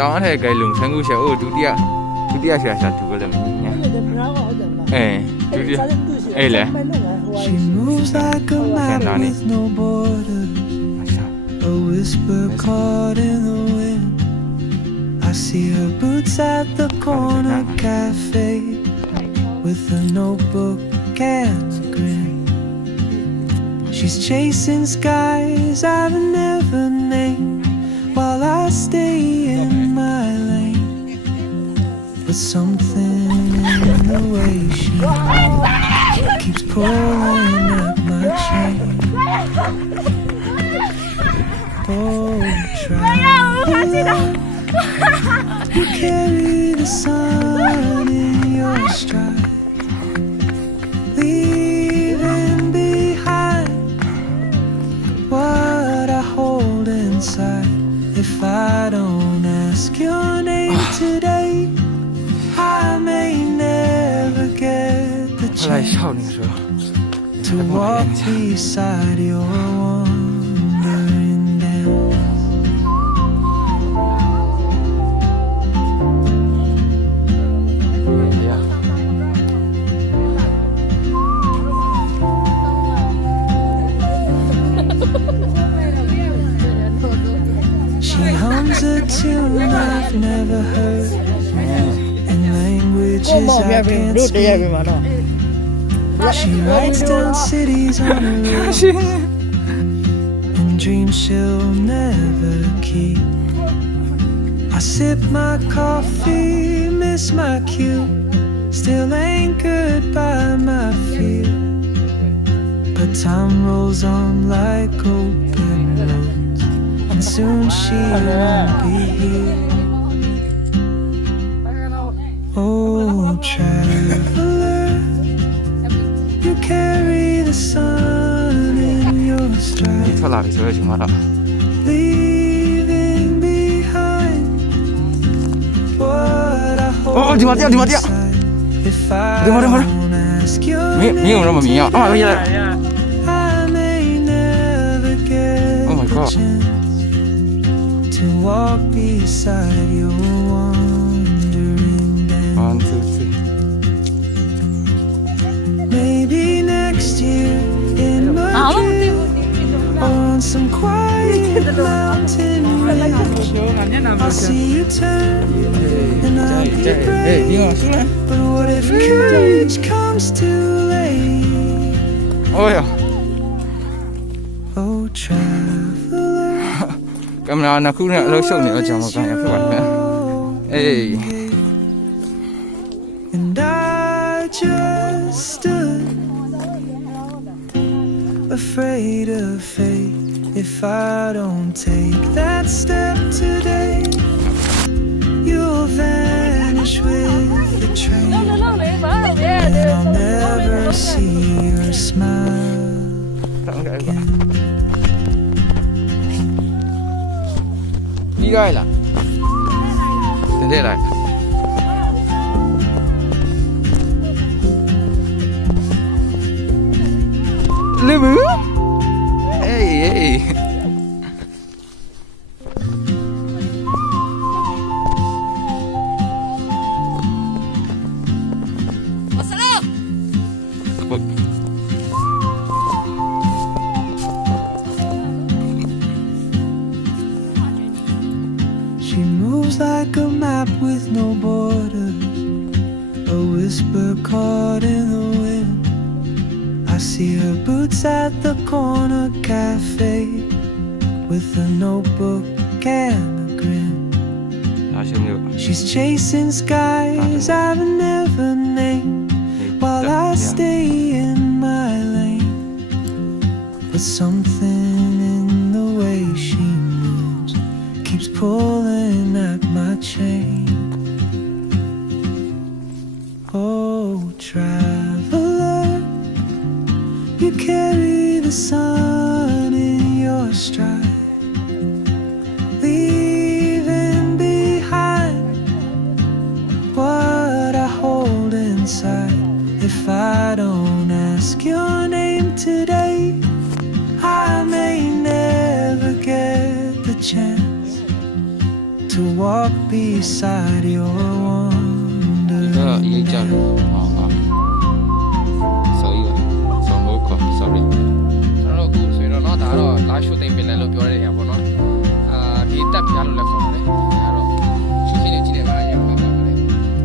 တောင်းတဲ့ကဲလုံဆန်းကူရှာအိုဒုတိယရှာရှာတူပဲလေမင်းညာဒုတိယအေးလေ She moves like a map with no borders, a whisper caught in the wind. I see her boots at the corner cafe with a notebook and a grin. She's chasing skies I've never named while I stay in my lane. But something in the way she keeps pulling at my chain. Oh, traveler, you carry the sun in your stride, leaving behind what I hold inside. If I don't ask your name today, I may never get the 后来 chance 少女说 to walk beside your wandering dance. She hums a tune I've never heard in languages I can't speak. She writes down cities on a road and dreams she'll never keep. I sip my coffee, miss my cue, still anchored by my fear. But time rolls on like open roads, and soon she won't be here. Oh, traveler, you carry the sun in your stride, ထွက်လာပြီဆိုတော့ဒီမှာတော့ leaving behind what I hold အော်ဒီမှာတရား inside. If I don't ask your မင်း name တော့မမြင်ရအောင်မရ I may never get Oh my the God. chance to walk beside your wandering dance. 1 2 3 Maybe next year in Madrid on some quiet mountain range, I'll see you turn and I'll be brave. But what if courage comes too late? အိုးရ Oh, traveler, ကင်မရာနှစ်ခုနဲ့အလုပ်ရှုပ်နေတော့ကျွန်တော်ကန်ရဖြစ်ပါမယ်အေး and I just stood afraid of fate. If I don't take that step today, you'll vanish with the train, and I'll never see your smile. တောင်းကြပါပြီးကြလားတင်တဲ့လိုက်လေဘူးအေးအေး She moves like a map with no borders, a whisper caught in the wind. I see her boots at the corner cafe with a notebook and a grin. လာရှုံးလို့ She's chasing skies I've never named while I stay in my lane. But something in the way she moves keeps pulling at my chain. Oh, traveler, you carry the sun in your stride, leaving behind what I hold inside. If I don't ask your name today, I may never get the chance to to walk beside your wandering ဒါရေးကြလို့ဟာsorry sorry ကျွန်တော်တို့အခုဆိုရင်တော့เนาะဒါတော့လာရှုသိမ့်ပင်လဲလို့ပြောရတဲ့နေရာပေါ့เนาะဒီတက်ပြားလို့လည်းခေါ်တယ်ဒါတော့ရှုခင်းနေကြည့်တယ်ပါရအောင်ပါပါတယ်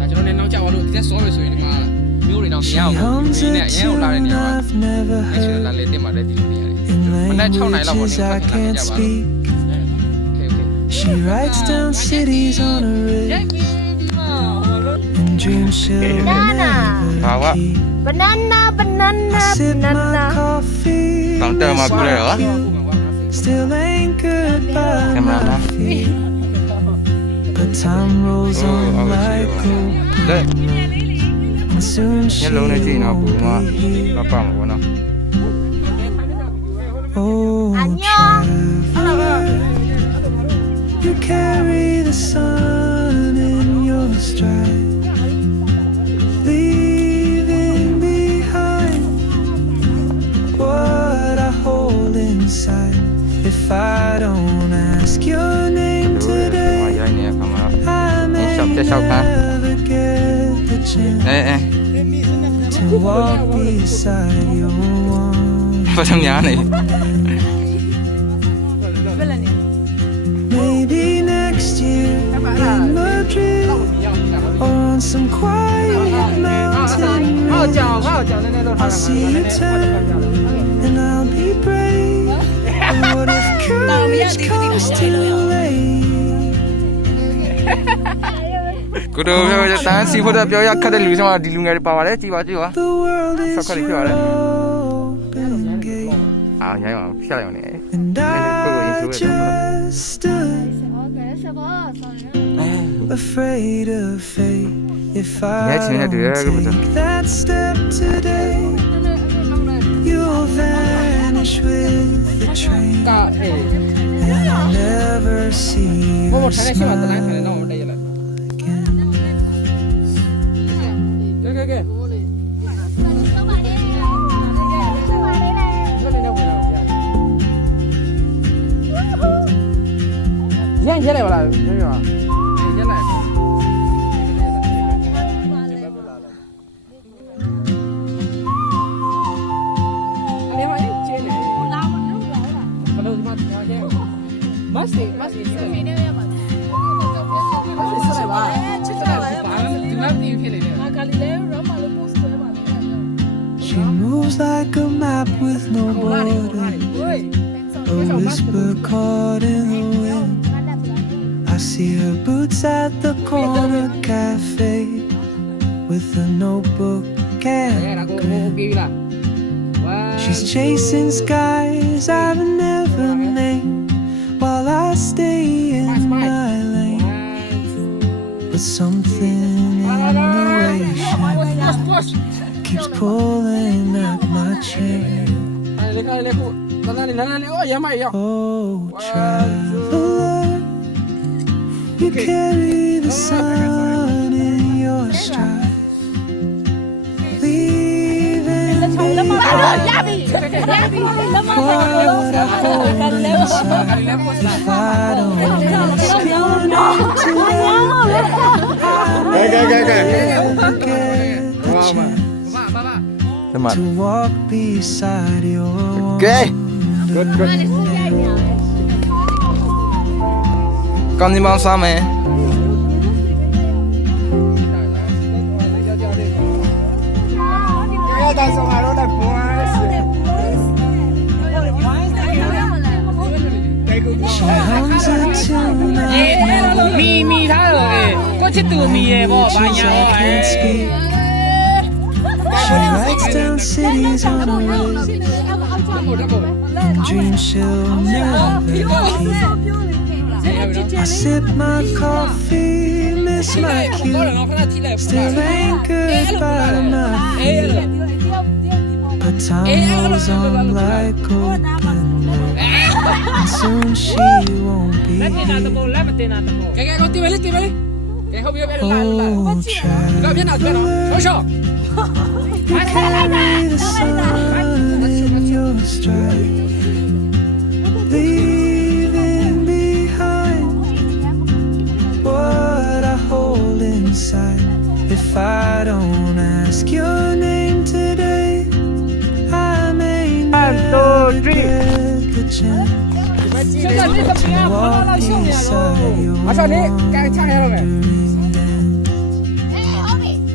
ဒါကျွန်တော်လည်းနောက်ကျသွားလို့ဒီသက်ဆောပဲဆိုရင်ဒီမှာမျိုးတွေတော့မရအောင်ဒီနဲ့အရင်ကိုလာတဲ့နေရာမှာအဲ့ဒီလာလေတင်ပါတယ်ဒီလိုနေရတယ်မနက်6နိုင်လောက်ပေါ့နေခက်ခက်ကြပါလို့She writes down cities on a wrist and dreams she'll never keep. Banana, banana, I sip my banana. coffee, တောင်းတမှာကူရဲရော still anchored by Camera my on. feet. But time rolls on like open လက် and soon ည she'll လုံးနဲ့ကြည့်နော်ဘူးမ be here. ပပမှာဘောနော် Oh, traveler, you carry the sun in your stride, leaving behind what I hold inside. If I don't ask your name ဒီ today, ရိုက်နေတဲ့ခါမှာ I may never get the chance အဲ to walk beside your wand. ဘာသာများနေ Maybe next year in Madrid or on some quiet mountain ridge, I'll see you turn and I'll be brave. And what if courage comes too late? ကိုတို့ပြောတန်းစီဖို့တော့ပြောရခက်တဲ့လူဆောင်ဒီလူငယ်တွေပါပါတယ်ကြည်ပါ The world is Sakali your kya hai? open gate, အာရိုက်အောင်ဖြတ်လိုက်အောင်နေ and I just stood afraid of fate. If I don't take that step today, you'll vanish with the train, ကအေး and I'll never see ဘော you ထိုင်နေရှိမှတန်းထိုင်နေ smile တော့တက်ရလိုက် again. ကဲကဲရက်လိုက်ပါလားပြောပြပါရက်လိုက်အဲ့မှာကျင်းနေဘလို့ဒီမှာပြောရဲမတ်စီဆက်လိုက်ပါဒီမှာတင်ဖြစ်နေတယ် She moves like a map with no borders, a whisper caught in the wind. I see her boots at the corner cafe with a notebook အဲ့ဒါ and ကို a grin. ပြီလား She's chasing skies I've never named while I stay in my lane. But something in the way she keeps pulling at my chain. အဲ့လေကလေကိုကနလေးလာလေးရမိုက်ရ Oh, traveler, you carry the sun in your stride, leaving behind what I hold inside. If I don't ask your name today, I may never get the chance ဒီမှာ to walk beside your wand. ကဲ good ကောင်းဒီမောင်စားမယ် She hums a tune I've never မီထားတော့ကိုချစ်သူမီရပေါ့ဘာ words ညာ I can't speak. She writes down cities on a wrist and dreams she'll never keep. I sip my coffee, miss my cue, still anchored by my feet. But time rolls on like open road, and soon she won't be လက်တင်တာတ here. ဘောလက်မတင်တာတဘောကဲကိုတင်မလေးကဲဟုတ်ပြီလာ Oh, လာမျက်နှာတွေ့တော့ရှော့ you carry the sun in your stride, leaving behind get the chance 现在你怎么样？跑到那上面了。我说你该唱下了没？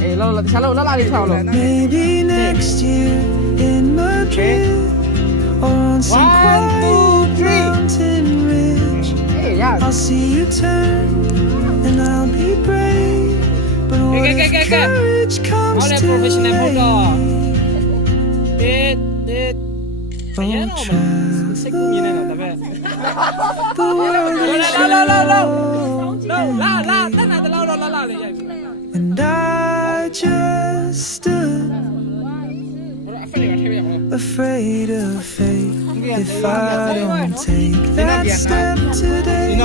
哎，老下楼哪里唱了？ Maybe next year in Madrid or on some One, two, quiet three. mountain ridge. 哎呀， I'll see you turn and I'll be brave. But what if courage 好 comes 嘞 too，professional late? photo。对。 Oh, travel 谁雇你来了？大伯。 the world is 拉嘞！ and I just stood afraid of fate. If I don't take that step today,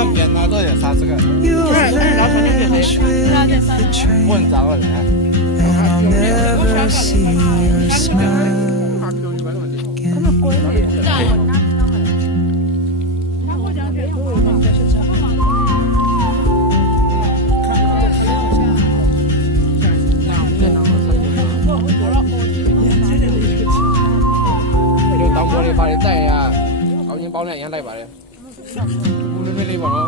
you'll vanish with the train, and I'll never see your smile again. တောင်ပေါ်တွေပါတယ်တက်ရအောင်ရင်ပေါင်းနဲ့ရမ်းလိုက်ပါတယ်ဘူးလေးလေးပေါ့နော်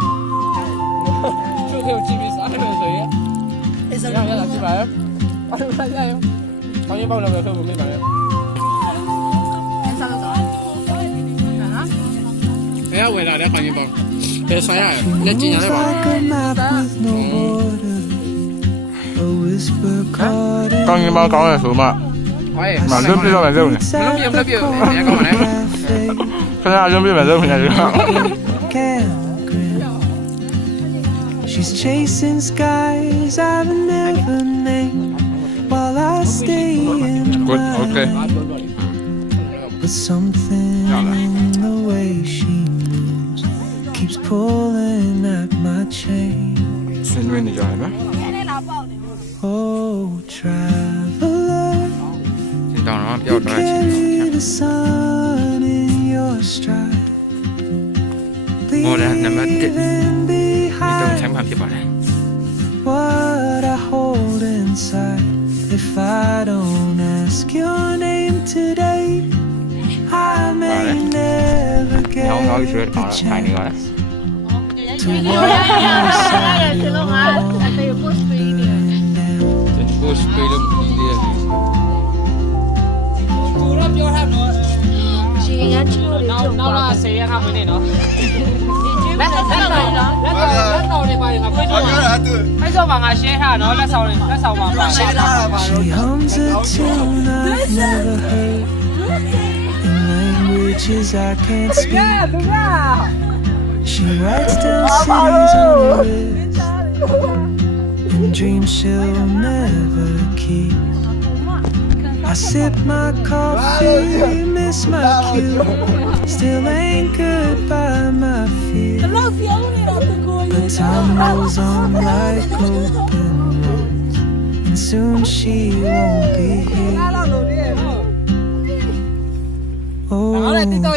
ချိုးခေကြည့်ပြီးစားမယ်ဆိုရင်ရရကြည့်ပါရဲ့အားလုံးရရအောင်ရင်ပေါင်းလည်းဆိုလို့မိပါရဲ့ဘယ်ဝယ်လာတဲ့အောင်ရင်ပေါင်းဘယ်ဆိုင်ရလက်ကျင်ရလဲပါ Like a map with no borders, a whisper caught in ကောင်းရင်ပေါင်းကောင်းရဆိုမှ ဟေး မလွတ်ပြတော့မယ်လုပ်နေ boots at the corner of my face. ခဏရုံးပြမယ်လုပ်နေတယ် Can't grin. She's chasing skies I've never named while I stay in Good, mine. okay. But something in the way she moves keeps pulling at my chain. ဆွေးနွေးနေကြတယ်ဗျ Oh, traveler, စင်တောင်းတော့ပျောက်သွားချင် carry the sun in your stride. More than number Leaving ဒီတော့ behind ဆမ်းမှဖြစ်ပါတယ် what I hold inside. If I don't ask your name today, I may never ငေါင်းငေါင်း get ရွှေ the အောင်ထိုင်နေပါလား chance to walk beside you. ကိုစပေးလို့ဒီလေး သူတော့ပြောထားတော့ ရှင်ရမ်းချလို့ နောက်လာဆေးရခမနေနော်လက်တော်တွေပါငါဖိတ်တော့ပါငါရှင်းထားနော်လက်ဆောင်ပါပါ She hums a tune I've never heard in languages I can't speak. She writes down cities on her wrist and dreams she'll never keep. I sip my coffee, miss my cue, still anchored by my fear. But time rolls on like open roads, and soon she won't be here. Oh, traveler,